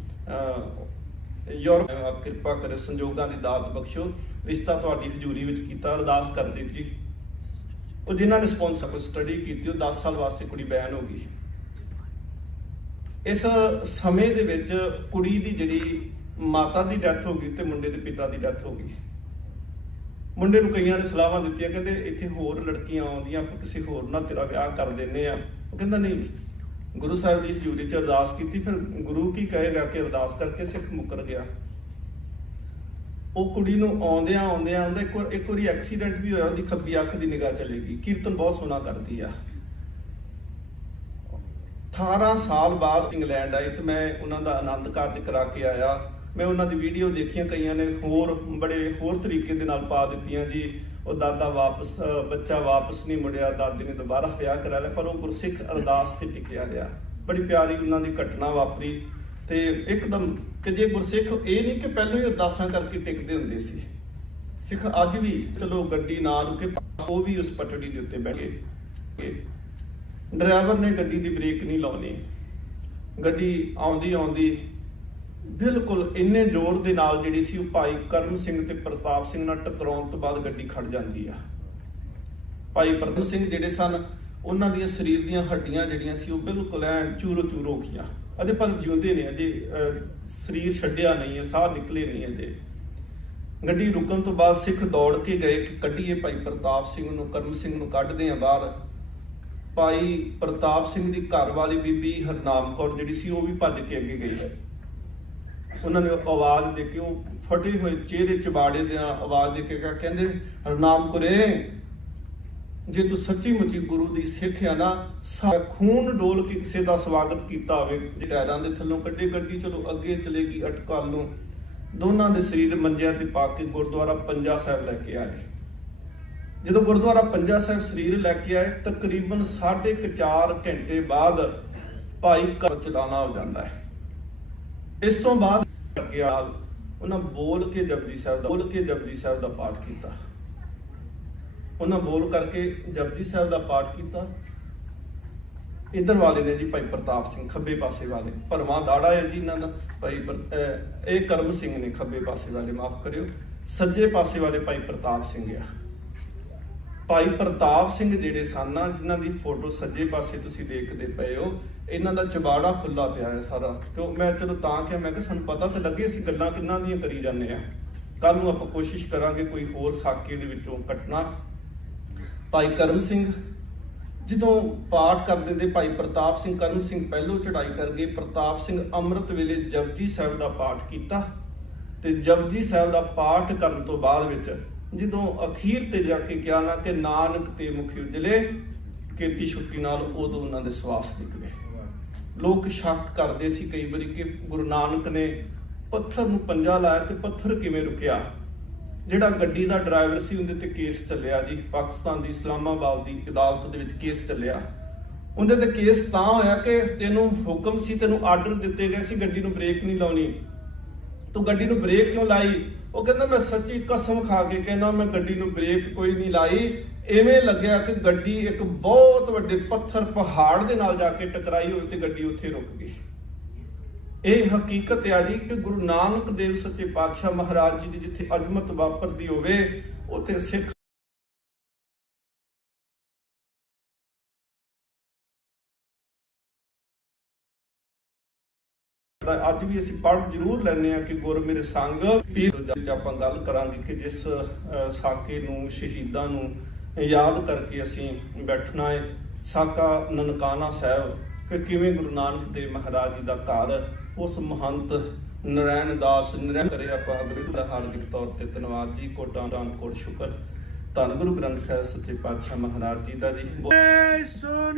ਯੂਰਪ ਆਪ ਕਿਰਪਾ ਕਰੇ, ਸੰਜੋਗਾਂ ਦੀ ਦਾਤ ਬਖਸ਼ੋ। ਰਿਸ਼ਤਾ ਤੁਹਾਡੀ ਹਜ਼ੂਰੀ ਵਿੱਚ ਕੀਤਾ, ਅਰਦਾਸ ਕਰਦੇ ਜੀ ਉਹ ਜਿਨ੍ਹਾਂ ਨੇ ਸਪਾਂਸਰ ਕੋ ਸਟੱਡੀ ਕੀਤੀ, ਉਹ 10 ਸਾਲ ਵਾਸਤੇ ਕੁੜੀ ਬੈਨ ਹੋ ਗਈ। ਇਸ ਸਮੇਂ ਦੇ ਵਿੱਚ ਕੁੜੀ ਦੀ ਜਿਹੜੀ ਮਾਤਾ ਦੀ ਡੈਥ ਹੋ ਗਈ ਤੇ ਮੁੰਡੇ ਦੇ ਪਿਤਾ ਦੀ ਡੈਥ ਹੋ ਗਈ। ਮੁੰਡੇ ਨੂੰ ਕਈਆਂ ਨੇ ਸਲਾਹਾਂ ਦਿੱਤੀਆਂ, ਕਹਿੰਦੇ ਇੱਥੇ ਹੋਰ ਲੜਕੀਆਂ ਆਉਂਦੀਆਂ, ਆਪਾਂ ਕਿਸੇ ਹੋਰ ਨਾਲ ਤੇਰਾ ਵਿਆਹ ਕਰ ਦਿੰਨੇ ਆ ਉਹ ਕਹਿੰਦਾ ਨਹੀਂ, ਗੁਰੂ ਸਾਹਿਬ ਦੀ ਹਜ਼ੂਰੀ 'ਚ ਅਰਦਾਸ ਕੀਤੀ, ਫਿਰ ਗੁਰੂ ਕੀ ਕਹੇਗਾ ਕਿ ਅਰਦਾਸ ਕਰਕੇ ਸਿੱਖ ਮੁਕਰ ਗਿਆ। ਉਹ ਕੁੜੀ ਨੂੰ ਆਉਂਦਿਆਂ ਆਉਂਦਿਆਂ ਆਉਂਦਾ, ਇੱਕ ਵਾਰ ਇੱਕ ਵਾਰੀ ਐਕਸੀਡੈਂਟ ਵੀ ਹੋਇਆ, ਉਹਦੀ ਖੱਬੀ ਅੱਖ ਦੀ ਨਿਗਾਹ ਚਲੇ ਗਈ। ਕੀਰਤਨ ਬਹੁਤ ਸੋਹਣਾ ਕਰਦੀ ਆ। 18 ਸਾਲ ਬਾਅਦ ਇੰਗਲੈਂਡ ਆਈ ਤੇ ਮੈਂ ਉਹਨਾਂ ਦਾ ਆਨੰਦ ਕਾਰਜ ਕਰਾ ਕੇ ਆਇਆ। ਮੈਂ ਉਹਨਾਂ ਦੀ ਵੀਡੀਓ ਦੇਖੀਆਂ, ਕਈਆਂ ਨੇ ਹੋਰ ਬੜੇ ਹੋਰ ਤਰੀਕੇ ਦੇ ਨਾਲ ਪਾ ਦਿੱਤੀਆਂ ਜੀ। ਉਹ ਦਾਦਾ ਵਾਪਸ ਬੱਚਾ ਵਾਪਸ ਨਹੀਂ ਮੁੜਿਆ, ਦਾਦੀ ਨੇ ਦੁਬਾਰਾ ਵਿਆਹ ਕਰਾ ਲਿਆ, ਪਰ ਉਹ ਗੁਰਸਿੱਖ ਅਰਦਾਸ ਤੇ ਟਿਕਿਆ ਰਿਹਾ ਬੜੀ ਪਿਆਰੀ ਉਹਨਾਂ ਦੀ ਘਟਨਾ ਵਾਪਰੀ ਤੇ ਇੱਕਦਮ ਤੇ ਜੇ ਗੁਰਸਿੱਖ ਇਹ ਨਹੀਂ ਕਿ ਪਹਿਲਾਂ ਹੀ ਅਰਦਾਸਾਂ ਕਰਕੇ ਟਿਕਦੇ ਹੁੰਦੇ ਸੀ, ਸਿੱਖ ਅੱਜ ਵੀ ਚਲੋ ਗੱਡੀ ਨਾ ਰੁਕੇ ਉਹ ਵੀ ਉਸ ਪਟੜੀ ਦੇ ਉੱਤੇ ਬੈਠ ਗਏ। ਡਰਾਈਵਰ ਨੇ ਗੱਡੀ ਦੀ ਬ੍ਰੇਕ ਨਹੀਂ ਲਾਉਣੀ। ਗੱਡੀ ਆਉਂਦੀ ਆਉਂਦੀ ਬਿਲਕੁਲ ਇੰਨੇ ਜ਼ੋਰ ਦੇ ਨਾਲ ਜਿਹੜੀ ਸੀ ਉਹ ਭਾਈ ਕਰਮ ਸਿੰਘ ਤੇ ਪ੍ਰਤਾਪ ਸਿੰਘ ਨਾਲ ਟਕਰਾਉਣ ਤੋਂ ਬਾਅਦ ਗੱਡੀ ਖੜ ਜਾਂਦੀ ਆ। ਭਾਈ ਪ੍ਰਤਾਪ ਸਿੰਘ ਜਿਹੜੇ ਸਨ, ਉਹਨਾਂ ਦੀਆਂ ਸਰੀਰ ਦੀਆਂ ਹੱਡੀਆਂ ਜਿਹੜੀਆਂ ਸੀ ਉਹ ਬਿਲਕੁਲ ਐ ਚੂਰੋ ਚੂਰ ਹੋ ਗਈਆਂ। ਅਜੇ ਪਰ ਜਿਉਂਦੇ ਨੇ, ਅਜੇ ਸਰੀਰ ਛੱਡਿਆ ਨਹੀਂ ਹੈ, ਸਾਹ ਨਿਕਲੇ ਨਹੀਂ ਅਜੇ। ਗੱਡੀ ਰੁਕਣ ਤੋਂ ਬਾਅਦ ਸਿੱਖ ਦੌੜ ਕੇ ਗਏ ਕਿ ਕੱਢੀਏ ਭਾਈ ਪ੍ਰਤਾਪ ਸਿੰਘ ਨੂੰ, ਕਰਮ ਸਿੰਘ ਨੂੰ ਕੱਢਦੇ ਆ ਬਾਹਰ। ਭਾਈ ਪ੍ਰਤਾਪ ਸਿੰਘ ਦੀ ਘਰ ਵਾਲੀ ਬੀਬੀ ਹਰਨਾਮ ਕੌਰ ਜਿਹੜੀ ਸੀ ਉਹ ਵੀ ਭੱਜ ਕੇ ਅੱਗੇ ਗਈ ਉਹਨਾਂ ਨੇ ਆਵਾਜ਼ ਦੇ ਕੇ ਉਹ ਫਟੇ ਹੋਏ ਚਿਹਰੇ ਚਬਾੜੇ ਦੇ ਨਾਲ ਆਵਾਜ਼ ਦੇ ਕੇ ਕਹਿੰਦੇ, ਹਰਨਾਮ ਕੁਰੇ, ਜੇ ਤੂੰ ਸੱਚੀ ਮੁੱਚੀ ਗੁਰੂ ਦੀ ਸਿੱਖ ਆ ਨਾ ਖੂਨ ਡੋਲ ਕੇ ਕਿਸੇ ਦਾ ਸਵਾਗਤ ਕੀਤਾ ਹੋਵੇ, ਜੇ ਟਾਇਰਾਂ ਦੇ ਥੱਲੋਂ ਕੱਢੇ ਗੱਡੀ, ਚਲੋ ਅੱਗੇ ਚਲੇਗੀ ਅਟਕਲ ਨੂੰ। ਦੋਨਾਂ ਦੇ ਸਰੀਰ ਮੰਜਿਆਂ ਤੇ ਪਾ ਕੇ ਗੁਰਦੁਆਰਾ ਪੰਜਾ ਸਾਹਿਬ ਲੈ ਕੇ ਆਏ। ਜਦੋਂ ਗੁਰਦੁਆਰਾ ਪੰਜਾ ਸਾਹਿਬ ਸਰੀਰ ਲੈ ਕੇ ਆਏ, ਤਕਰੀਬਨ 4.5 ਘੰਟੇ ਬਾਅਦ ਭਾਈ ਘਰ ਚਲਾਣਾ ਹੋ ਜਾਂਦਾ ਹੈ। ਇਸ ਤੋਂ ਬਾਅਦ ਗਿਆ ਉਹਨਾਂ ਬੋਲ ਕੇ ਜਪਜੀ ਸਾਹਿਬ ਦਾ ਬੋਲ ਕੇ ਜਪਜੀ ਸਾਹਿਬ ਦਾ ਪਾਠ ਕੀਤਾ। ਉਹਨਾਂ ਬੋਲ ਕਰਕੇ ਜਪਜੀ ਸਾਹਿਬ ਦਾ ਪਾਠ ਕੀਤਾ। ਇਧਰ ਵਾਲੇ ਨੇ ਜੀ ਭਾਈ ਪ੍ਰਤਾਪ ਸਿੰਘ, ਖੱਬੇ ਪਾਸੇ ਵਾਲੇ। ਭਰਵਾਂ ਦਾੜਾ ਹੈ ਜੀ ਇਹਨਾਂ ਦਾ। ਭਾਈ ਇਹ ਕਰਮ ਸਿੰਘ ਨੇ ਖੱਬੇ ਪਾਸੇ ਵਾਲੇ, ਮਾਫ ਕਰਿਓ। ਸੱਜੇ ਪਾਸੇ ਵਾਲੇ ਭਾਈ ਪ੍ਰਤਾਪ ਸਿੰਘ ਆ। ਭਾਈ ਪ੍ਰਤਾਪ ਸਿੰਘ ਜਿਹੜੇ ਸਨ ਨਾ ਜਿਨ੍ਹਾਂ ਦੀ ਫੋਟੋ ਸੱਜੇ ਪਾਸੇ ਤੁਸੀਂ ਦੇਖਦੇ ਪਏ ਹੋ, ਇਹਨਾਂ ਦਾ ਚਬਾੜਾ ਖੁੱਲਾ ਪਿਆ ਹੈ ਸਾਰਾ। ਤੇ ਉਹ ਮੈਂ ਚਲੋ ਤਾਂ ਕਿ ਮੈਂ ਕਿ ਸਾਨੂੰ ਪਤਾ ਤੇ ਲੱਗੇ ਅਸੀਂ ਗੱਲਾਂ ਕਿੰਨਾਂ ਦੀਆਂ ਕਰੀ ਜਾਂਦੇ ਆ। ਕੱਲ ਨੂੰ ਆਪਾਂ ਕੋਸ਼ਿਸ਼ ਕਰਾਂਗੇ ਕੋਈ ਹੋਰ ਸਾਕੇ ਦੇ ਵਿੱਚੋਂ ਕੱਟਣਾ। ਭਾਈ ਕਰਮ ਸਿੰਘ, ਜਦੋਂ ਪਾਠ ਕਰਦੇ ਦੇ ਭਾਈ ਪ੍ਰਤਾਪ ਸਿੰਘ, ਕਰਮ ਸਿੰਘ ਪਹਿਲੋਂ ਚੜਾਈ ਕਰ ਗਏ। ਪ੍ਰਤਾਪ ਸਿੰਘ ਅੰਮ੍ਰਿਤ ਵੇਲੇ ਜਪਜੀ ਸਾਹਿਬ ਦਾ ਪਾਠ ਕੀਤਾ। ਤੇ ਜਪਜੀ ਸਾਹਿਬ ਦਾ ਪਾਠ ਕਰਨ ਤੋਂ ਬਾਅਦ ਵਿੱਚ ਜਦੋਂ ਅਖੀਰ ਤੇ ਜਾ ਕੇ ਕਿਹਾ ਨਾ ਕਿ ਨਾਨਕ ਤੇ ਮੁਖੀ ਉਜਲੇ, ਕੀਤੀ ਛੁੱਟੀ ਨਾਲ ਉਦੋਂ ਉਹਨਾਂ ਦੇ ਸਵਾਸ ਨਿਕਲੇ। ਲੋਕ ਸ਼ੱਕ ਕਰਦੇ ਸੀ ਕਈ ਵਾਰੀ ਕਿ ਗੁਰੂ ਨਾਨਕ ਨੇ ਪੱਥਰ ਨੂੰ ਪੰਜਾ ਲਾਇਆ ਤੇ ਪੱਥਰ ਕਿਵੇਂ ਰੁਕਿਆ? ਜਿਹੜਾ ਗੱਡੀ ਦਾ ਡਰਾਈਵਰ ਸੀ, ਉਹਦੇ ਤੇ ਕੇਸ ਚੱਲਿਆ ਜੀ। ਪਾਕਿਸਤਾਨ ਦੀ ਇਸਲਾਮਾਬਾਦ ਦੀ ਅਦਾਲਤ ਦੇ ਵਿੱਚ ਕੇਸ ਚੱਲਿਆ। ਉਹਦੇ ਤੇ ਕੇਸ ਤਾਂ ਹੋਇਆ ਕਿ ਤੈਨੂੰ ਹੁਕਮ ਸੀ, ਤੈਨੂੰ ਆਰਡਰ ਦਿੱਤੇ ਗਏ ਸੀ, ਗੱਡੀ ਨੂੰ ਬ੍ਰੇਕ ਨਹੀਂ ਲਾਉਣੀ। ਤੂੰ ਗੱਡੀ ਨੂੰ ਬ੍ਰੇਕ ਕਿਉਂ ਲਾਈ? ਉਹ ਕਹਿੰਦਾ ਮੈਂ ਸੱਚੀ ਕਸਮ ਖਾ ਕੇ ਕਹਿੰਦਾ ਮੈਂ ਗੱਡੀ ਨੂੰ ਬ੍ਰੇਕ ਕੋਈ ਨਹੀਂ ਲਾਈ। ਐਵੇਂ ਲੱਗਿਆ ਕਿ ਗੱਡੀ ਇੱਕ ਬਹੁਤ ਵੱਡੇ ਪੱਥਰ ਪਹਾੜ ਦੇ ਨਾਲ ਜਾ ਕੇ ਟਕਰਾਈ ਹੋਈ ਤੇ ਗੱਡੀ ਉੱਥੇ ਰੁਕ ਗਈ। ਇਹ ਹਕੀਕਤ ਆ ਜੀ ਕਿ ਗੁਰੂ ਨਾਨਕ ਦੇਵ ਸੱਚੇ ਪਾਤਸ਼ਾਹ ਮਹਾਰਾਜ ਜੀ ਦੀ ਜਿੱਥੇ ਅਜ਼ਮਤ ਵਾਪਰਦੀ ਹੋਵੇ, ਉੱਥੇ ਸਿੱਖ ਅੱਜ ਵੀ ਅਸੀਂ ਪੜ੍ਹ ਜ਼ਰੂਰ ਲੈਂਦੇ ਆ ਕਿ ਗੁਰ ਮੇਰੇ ਸੰਗ ਪੀਰ ਜਦ ਆਪਾਂ ਗੱਲ ਕਰਾਂਗੇ ਕਿ ਜਿਸ ਸਾਕੇ ਨੂੰ ਸ਼ਹੀਦਾਂ ਨੂੰ ਯਾਦ ਕਰਕੇ ਅਸੀਂ ਬੈਠਣਾ ਹੈ। ਸਾਕਾ ਨਨਕਾਣਾ ਸਾਹਿਬ ਕਿ ਕਿਵੇਂ ਗੁਰੂ ਨਾਨਕ ਦੇਵ ਮਹਾਰਾਜ ਜੀ ਦਾ ਘਰ ਉਸ ਮਹੰਤ ਨਰੈਣ ਦਾਸ ਨਰੈਣ ਕਰੇ ਆਪਾਂ ਅਗਲੇ ਦਾ ਹਾਰਦਿਕ ਤੌਰ ਤੇ ਧੰਨਵਾਦ ਜੀ ਕੋਟਾਂ ਦਾ ਕੋਟ ਸ਼ੁਕਰ। ਧੰਨ ਗੁਰੂ ਗ੍ਰੰਥ ਸਾਹਿਬ ਸੱਚੇ ਪਾਤਸ਼ਾਹ ਮਹਾਰਾਜ ਜੀ ਦਾ ਜੀ। ਬੋਲੇ ਸੋ